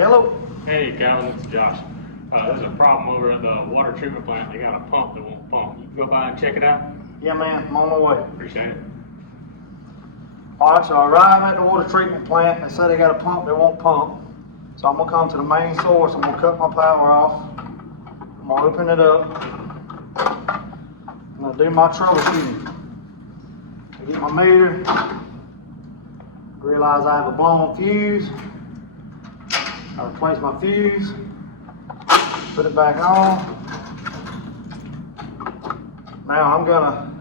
Hello. Hey, Calvin, it's Josh. There's a problem over at the water treatment plant. They got a pump that won't pump. You can go by and check it out? Yeah, man, I'm on my way. Appreciate it. All right, so I arrive at the water treatment plant. They say they got a pump that won't pump. So I'm gonna come to the main source. I'm gonna cut my power off. I'm gonna open it up. I'm gonna do my troubleshooting. I get my meter. Realize I have a blown fuse. I replace my fuse. Put it back on. Now I'm gonna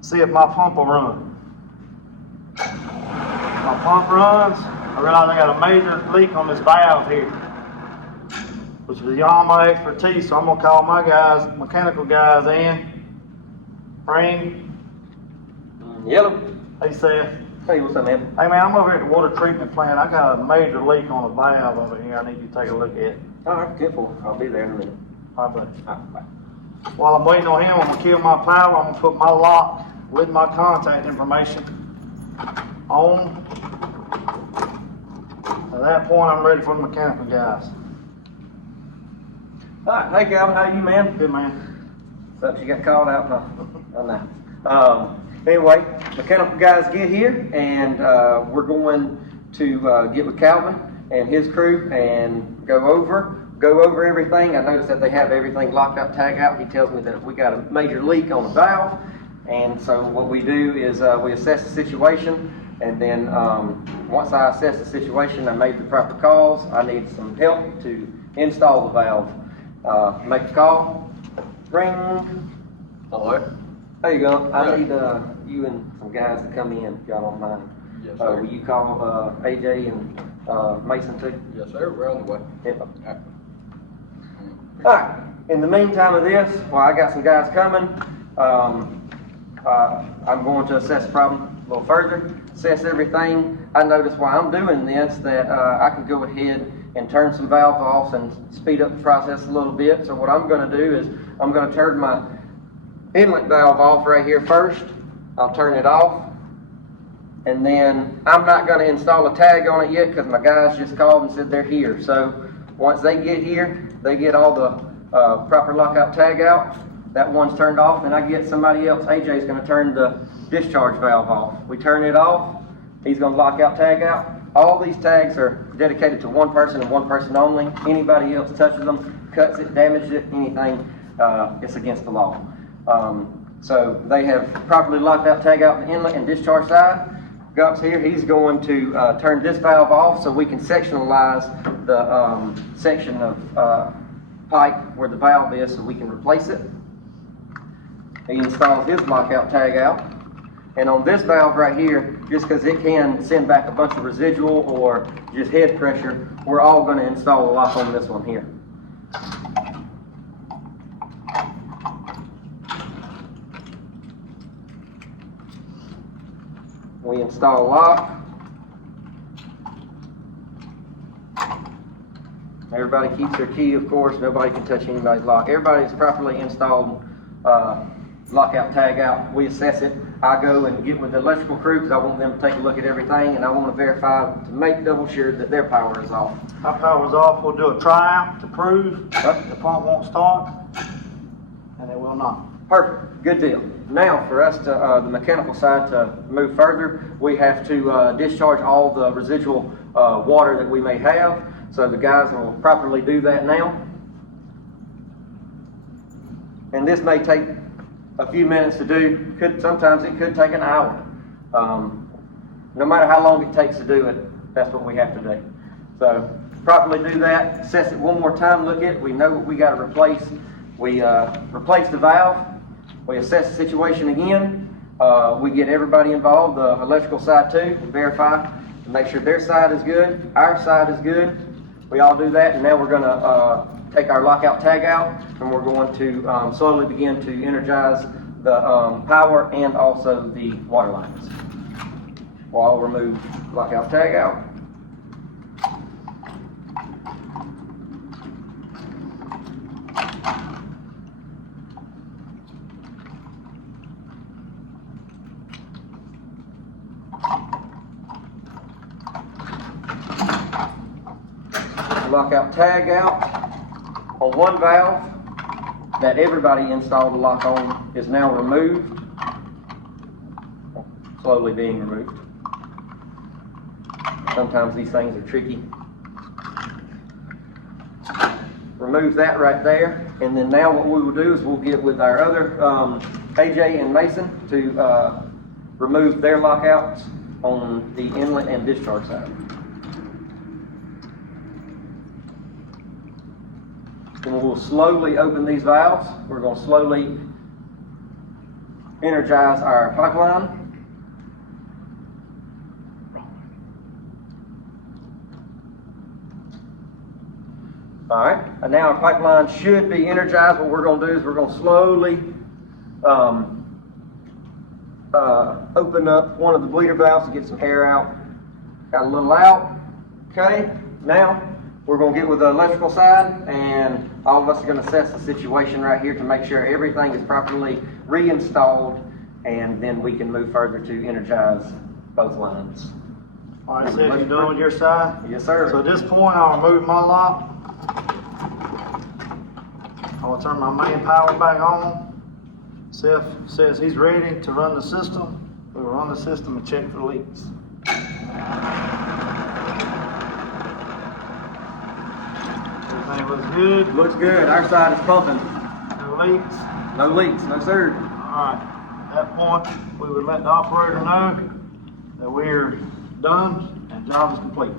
see if my pump will run. My pump runs. I realize I got a major leak on this valve here, which is beyond my expertise. So I'm gonna call my guys, mechanical guys in. Ring. Yellow. Hey Seth. Hey, what's up, man? Hey man, I'm over here at the water treatment plant. I got a major leak on a valve over here. I need you to take a look at it. All right, careful. I'll be there in a minute. All right, buddy. All right, bye. While I'm waiting on him, I'm gonna kill my power. I'm gonna put my lock with my contact information on. At that point, I'm ready for the mechanical guys. All right, hey, Calvin, how you, man? Good man. Something you got called out? No. Anyway, mechanical guys get here, and we're going to get with Calvin and his crew and go over everything. I noticed that they have everything locked out, tag out. He tells me that we got a major leak on the valve, and so what we do is we assess the situation, and then once I assess the situation, I made the proper calls. I need some help to install the valve. Make the call. Ring. Hello? There you go. I Yeah. need you and some guys to come in, if y'all don't mind. Yes, sir. Will you call AJ and Mason too? Yes, sir. We're on the way. Yep. All right. All right. In the meantime of this, while I got some guys coming, I'm going to assess the problem a little further, assess everything. I notice while I'm doing this that I can go ahead and turn some valves off and speed up the process a little bit. So what I'm going to do is I'm going to turn my inlet valve off right here first. I'll turn it off, and then I'm not going to install a tag on it yet because my guys just called and said they're here. So once they get here, they get all the proper lockout tag out. That one's turned off, and I get somebody else. AJ's going to turn the discharge valve off. We turn it off. He's going to lock out, tag out. All these tags are dedicated to one person and one person only. Anybody else touches them, cuts it, damages it, anything, it's against the law. So they have properly locked out, tag out the inlet and discharge side. Gups here, he's going to turn this valve off so we can sectionalize the section of pipe where the valve is so we can replace it. He installs his lockout, tag out. And on this valve right here, just because it can send back a bunch of residual or just head pressure, we're all going to install a lock on this one here. We install a lock. Everybody keeps their key, of course. Nobody can touch anybody's lock. Everybody's properly installed lockout, tag out. We assess it. I go and get with the electrical crew because I want them to take a look at everything, and I want to verify to make double sure that their power is off. Our power's off. We'll do a tryout to prove the pump won't start, and it will not. Perfect. Good deal. Now, for us to the mechanical side to move further, we have to discharge all the residual water that we may have. So the guys will properly do that now. And this may take a few minutes to do. Sometimes it could take an hour. No matter how long it takes to do it, that's what we have to do. So properly do that, assess it one more time, look at it. We know what we got to replace. We replace the valve. We assess the situation again. We get everybody involved, the electrical side too, and verify to make sure their side is good, our side is good. We all do that, and now we're going to take our lockout tag out, and we're going to slowly begin to energize the power and also the water lines. We'll all remove lockout tag out. lockout tag out on one valve that everybody installed the lock on is now removed, slowly being removed. Sometimes these things are tricky. Remove that right there, and then now what we will do is we'll get with our other AJ and Mason to remove their lockouts on the inlet and discharge side. Then we'll slowly open these valves. We're going to slowly energize our pipeline. All right, and now our pipeline should be energized. What we're going to do is we're going to slowly open up one of the bleeder valves to get some air out. Got a little out. Okay, now we're going to get with the electrical side, and all of us are going to assess the situation right here to make sure everything is properly reinstalled, and then we can move further to energize both lines. All right, Seth, you done with your side? Yes, sir. So at this point, I'll remove my lock. I'll turn my main power back on. Seth says he's ready to run the system. We will run the system and check for leaks. Everything looks good. Looks good. Our side is pumping. No leaks. No leaks. No, sir. Alright, at that point, we would let the operator know that we're done and job is complete.